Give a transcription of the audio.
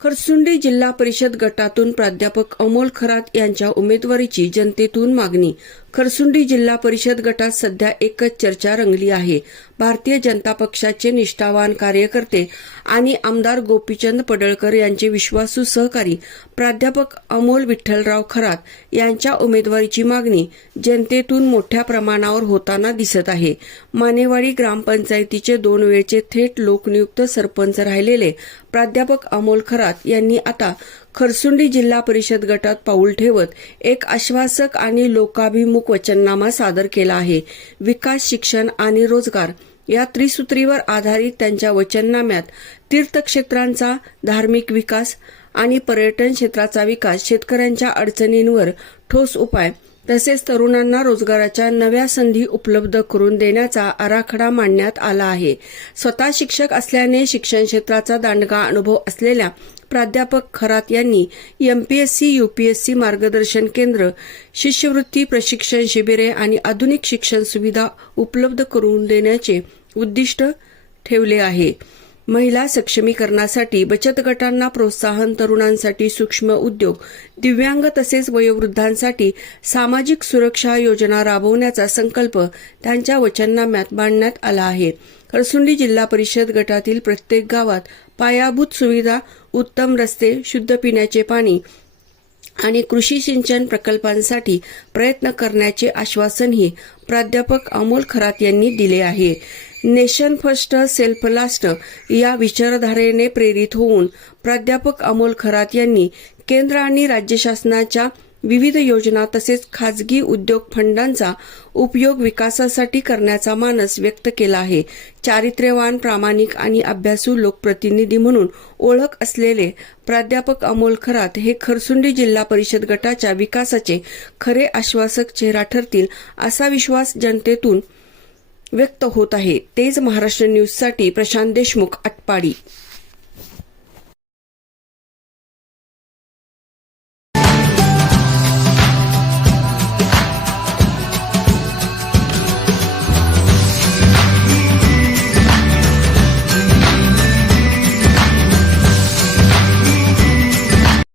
खरसुंडी जिल्हा परिषद गटातून प्राध्यापक अमोल खरात यांच्या उमेदवारीची जनतेतून मागणी. खरसुंडी जिल्हा परिषद गटात सध्या एकच चर्चा रंगली आहे. भारतीय जनता पक्षाचे निष्ठावान कार्यकर्ते आणि आमदार गोपीचंद पडळकर यांचे विश्वासू सहकारी प्राध्यापक अमोल विठ्ठलराव खरात यांच्या उमेदवारीची मागणी जनतेतून मोठ्या प्रमाणावर होताना दिसत आहे. मानेवाडी ग्रामपंचायतीचे दोन वेळचे थेट लोकनियुक्त सरपंच राहिलेले प्राध्यापक अमोल खरात यांनी आता खरसुंडी जिल्हा परिषद गटात पाऊल ठेवत एक आश्वासक आणि लोकाभिमुख वचननामा सादर केला आहे. विकास शिक्षण आणि रोजगार या त्रिसूत्रीवर आधारित त्यांच्या वचननाम्यात तीर्थक्षेत्रांचा धार्मिक विकास आणि पर्यटन क्षेत्राचा विकास शेतकऱ्यांच्या अडचणींवर ठोस उपाय तसेच तरुणांना रोजगाराच्या नव्या संधी उपलब्ध करून देण्याचा आराखडा मांडण्यात आला आहे. स्वतः शिक्षक असल्याने शिक्षण क्षेत्राचा दांडगा अनुभव असलेल्या प्राध्यापक खरात यांनी एमपीएससी युपीएससी मार्गदर्शन केंद्र शिष्यवृत्ती प्रशिक्षण शिबिरे आणि आधुनिक शिक्षण सुविधा उपलब्ध करून देण्याचे उद्दिष्ट ठेवले आहे. महिला सक्षमीकरणासाठी बचत गटांना प्रोत्साहन तरुणांसाठी सूक्ष्म उद्योग दिव्यांग तसेच वयोवृद्धांसाठी सामाजिक सुरक्षा योजना राबवण्याचा संकल्प त्यांच्या वचननाम्यात मांडण्यात आला आहे. खरसुंडी जिल्हा परिषद गटातील प्रत्येक गावात पायाभूत सुविधा उत्तम रस्ते शुद्ध पिण्याचे पाणी आणि कृषी सिंचन प्रकल्पांसाठी प्रयत्न करण्याचे आश्वासनही प्राध्यापक अमोल खरात यांनी दिले आहे. नेशन फर्स्ट सेल्फ लास्ट या विचारधारेने प्रेरित होऊन प्राध्यापक अमोल खरात यांनी केंद्र आणि राज्य शासनाच्या विविध योजना तसेच खाजगी उद्योग फंडांचा उपयोग विकासासाठी करण्याचा मानस व्यक्त केला आहे. चारित्र्यवान प्रामाणिक आणि अभ्यासू लोकप्रतिनिधी म्हणून ओळख असलेले प्राध्यापक अमोल खरात हे खरसुंडी जिल्हा परिषद गटाच्या विकासाचे खरे आश्वासक चेहरा ठरतील असा विश्वास जनतेतून व्यक्त होत आहे. तेच महाराष्ट्र न्यूजसाठी प्रशांत देशमुख अटपाडी.